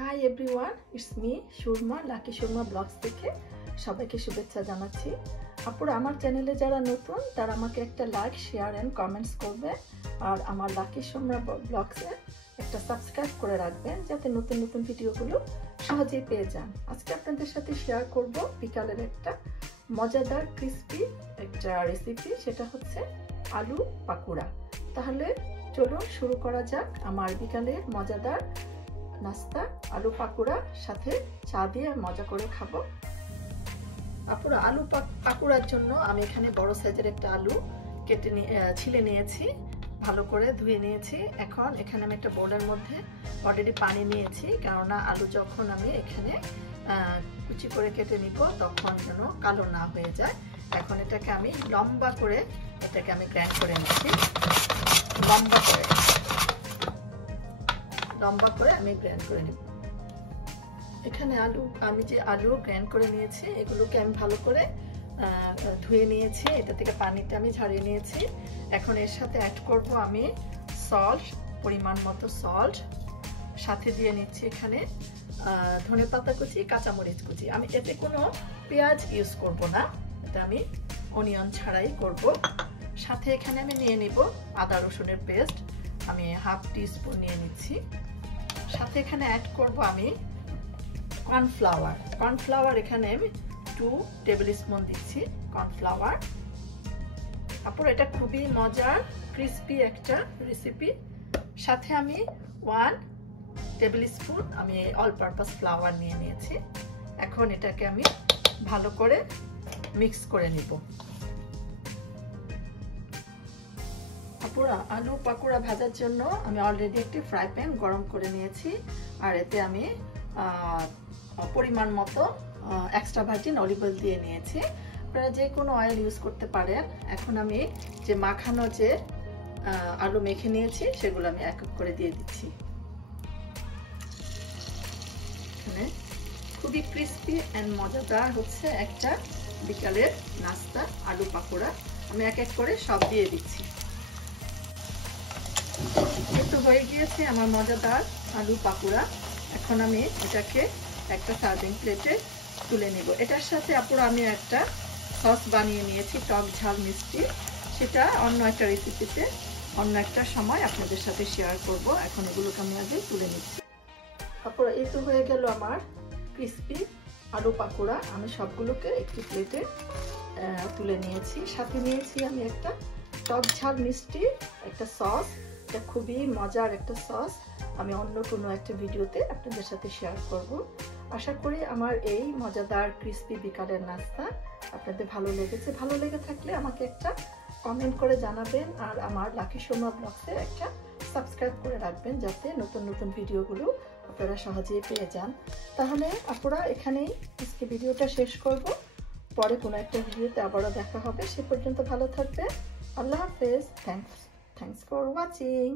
High everyone, it's me Surma, lucky Surma blogs থেকে সবাইকে শুভেচ্ছা জানাচ্ছি। আপুরা আমার চ্যানেলে যারা নতুন তারা আমাকে একটা লাইক, শেয়ার অ্যান্ড কমেন্টস করবে, আর আমার লাকি সুরমা ব্লগসে একটা সাবস্ক্রাইব করে রাখবেন যাতে নতুন নতুন ভিডিওগুলো সহজেই পেয়ে যান। আজকে আপনাদের সাথে শেয়ার করব বিকালের একটা মজাদার ক্রিস্পি একটা রেসিপি, সেটা হচ্ছে আলু পাকুড়া। তাহলে চলুন শুরু করা যাক আমার বিকালের মজাদার নাস্তা আলু পাকুড়া, সাথে চা দিয়ে মজা করে খাবো। আপুরা আলু পাকুড়ার জন্য আমি এখানে বড় সাইজের একটা আলু কেটে ছিলে নিয়েছি, ভালো করে ধুয়ে নিয়েছি। এখন এখানে আমি একটা বোলের মধ্যে অলরেডি পানি নিয়েছি, কেননা আলু যখন আমি এখানে কুচি করে কেটে নিব তখন যেন কালো না হয়ে যায়। এখন এটাকে আমি লম্বা করে গ্রাইন্ড করে নিচ্ছি। লম্বা করে আমি গ্রাইন্ড করে নিব। এখানে আমি যে আলু গ্রাইন্ড করে নিয়েছি এগুলোকে আমি ভালো করে ধুয়ে নিয়েছি, এটা থেকে পানিটা আমি ঝাড়িয়ে নিয়েছি। এখন এর সাথে অ্যাড করব আমি সল্ট, পরিমাণ মতো সল্ট, সাথে দিয়ে নিচ্ছি এখানে ধনেপাতা কুচি, কাঁচামরিচ কুচি। আমি এতে কোনো পেঁয়াজ ইউজ করব না, এটা আমি অনিয়ন ছাড়াই করব। সাথে এখানে আমি নিয়ে নিব আদা রসুনের পেস্ট, আমি হাফ টিস্পুন নিয়ে নিচ্ছি। সাথে এখানে অ্যাড করব আমি কর্নফ্লাওয়ার, এখানে আমি 2 টেবিল স্পুন দিচ্ছি কর্নফ্লাওয়ার। তারপর এটা খুবই মজার ক্রিস্পি একটা রেসিপি। সাথে আমি 1 টেবিল স্পুন আমি অল পারপাস ফ্লাওয়ার নিয়ে নিয়েছি। এখন এটাকে আমি ভালো করে মিক্স করে নিব। আপুরা আলু পাকুড়া ভাজার জন্য আমি অলরেডি একটি ফ্রাই প্যান গরম করে নিয়েছি, আর এতে আমি পরিমাণ মতো এক্সট্রা ভার্জিন অলিভ অয়েল দিয়ে নিয়েছি। আপনারা যে কোনো অয়েল ইউজ করতে পারেন। এখন আমি যে মাখানো যে আলু মেখে নিয়েছি সেগুলো আমি এক এক করে দিয়ে দিচ্ছি। এখানে খুবই ক্রিস্পি অ্যান্ড মজাদার হচ্ছে একটা বিকালের নাস্তা আলু পাকুড়া। আমি এক এক করে সব দিয়ে দিচ্ছি। একটু হয়ে গিয়েছে আমার মজাদার আলু পাকুড়া। এখন আমি এটাকে একটা সার্ভিং প্লেটে তুলে নিব। এটার সাথে আপুরা আমি একটা সস বানিয়ে নিয়েছি, টক ঝাল মিষ্টি, সেটা অন্য একটা রেসিপিতে অন্য একটা সময় আপনাদের সাথে শেয়ার করব। এখন এগুলোকে আমি আগে তুলে নিচ্ছি। আপুরা এই তো হয়ে গেল আমার ক্রিস্পি আলু পাকুড়া। আমি সবগুলোকে একটি প্লেটে তুলে নিয়েছি। সাথে নিয়েছি আমি একটা টক ঝাল মিষ্টি একটা সস, এটা খুবই মজার একটা সস। আমি অন্য কোনো একটা ভিডিওতে আপনাদের সাথে শেয়ার করব। আশা করি আমার এই মজাদার ক্রিস্পি বিকালের নাস্তা আপনাদের ভালো লেগেছে। ভালো লেগে থাকলে আমাকে একটা কমেন্ট করে জানাবেন, আর আমার লাকি সুরমা ব্লগসে একটা সাবস্ক্রাইব করে রাখবেন যাতে নতুন নতুন ভিডিওগুলো আপনারা সহজেই পেয়ে যান। তাহলে আপনারা এখানেই আজকে ভিডিওটা শেষ করব। পরে কোনো একটা ভিডিওতে আবারও দেখা হবে। সে পর্যন্ত ভালো থাকবে। আল্লাহ হাফেজ। Thanks for watching.